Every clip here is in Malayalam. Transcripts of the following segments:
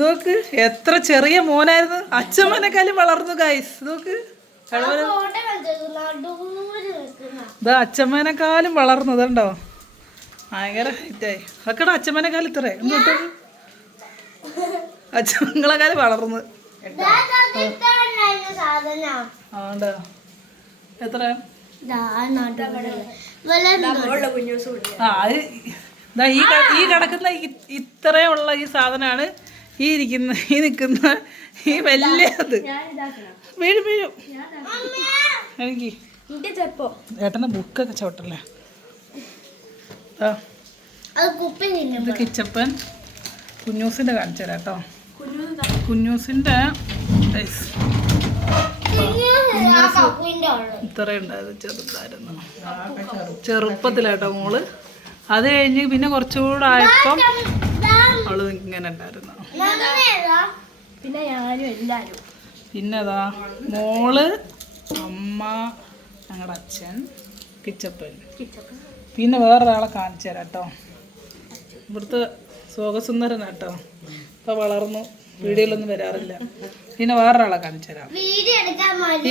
നോക്ക് എത്ര ചെറിയ മോനായിരുന്നു. അച്ഛമ്മനെക്കാളും വളർന്നു ഗൈസ്. നോക്ക് ഇതാ അച്ഛമ്മേനെക്കാളും വളർന്നതുണ്ടോ. ഭയങ്കര ഹിറ്റായി. അക്കടെ അച്ഛമ്മേനെക്കാളും ഇത്രേ എന്നിട്ട് അച്ഛങ്ങളെക്കാളും വളർന്നു. ആണ്ടോ എത്ര ഈ കിടക്കുന്ന ഇത്രയുള്ള ഈ സാധനമാണ് ഈ നിൽക്കുന്ന ഈ വലിയത്. വീഴും വീഴും. എനിക്ക് ഏട്ടൻ്റെ ബുക്കൊക്കെ ചോട്ടല്ലേ. ഇത് കിച്ചപ്പൻ കുഞ്ഞൂസിൻ്റെ കാണിച്ചു തരാം കേട്ടോ. കുഞ്ഞൂസിൻ്റെ ഇത്രയുണ്ടായത് ചെറുതായിരുന്നു ചെറുപ്പത്തിലാട്ടോ മോള്. അത് കഴിഞ്ഞ് പിന്നെ കുറച്ചുകൂടെ ആയപ്പം അവള് ഇങ്ങനെ ഉണ്ടായിരുന്നു. പിന്നെ ഞാനും എല്ലാരും പിന്നെതാ മോള്, അമ്മ, ഞങ്ങളുടെ അച്ഛൻ, കിച്ചപ്പൻ. പിന്നെ വേറൊരാളെ കാണിച്ചു തരാം കേട്ടോ. ഇവിടുത്തെ സുഖസുന്ദരനാട്ടോ. ഇപ്പം വളർന്നു, വീഡിയോയിലൊന്നും വരാറില്ല. പിന്നെ വേറൊരാളെ കാണിച്ചു തരാം.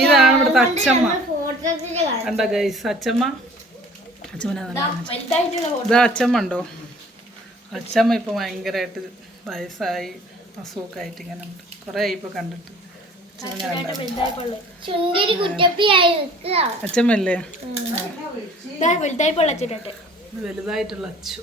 ഇതാണ് ഇവിടുത്തെ അച്ഛമ്മ. കണ്ടോ ഗൈസ് അച്ഛമ്മ. ഇതാ അച്ഛമ്മ ഉണ്ടോ. അച്ഛമ്മ ഇപ്പം ഭയങ്കരമായിട്ട് വയസ്സായി അസുഖമൊക്കെ ആയിട്ട് ഇങ്ങനെ ഉണ്ട്. കുറേ ഇപ്പോൾ കണ്ടിട്ട്. അച്ഛമ്മല്ലേ വലുതായിട്ടുള്ള അച്ചു.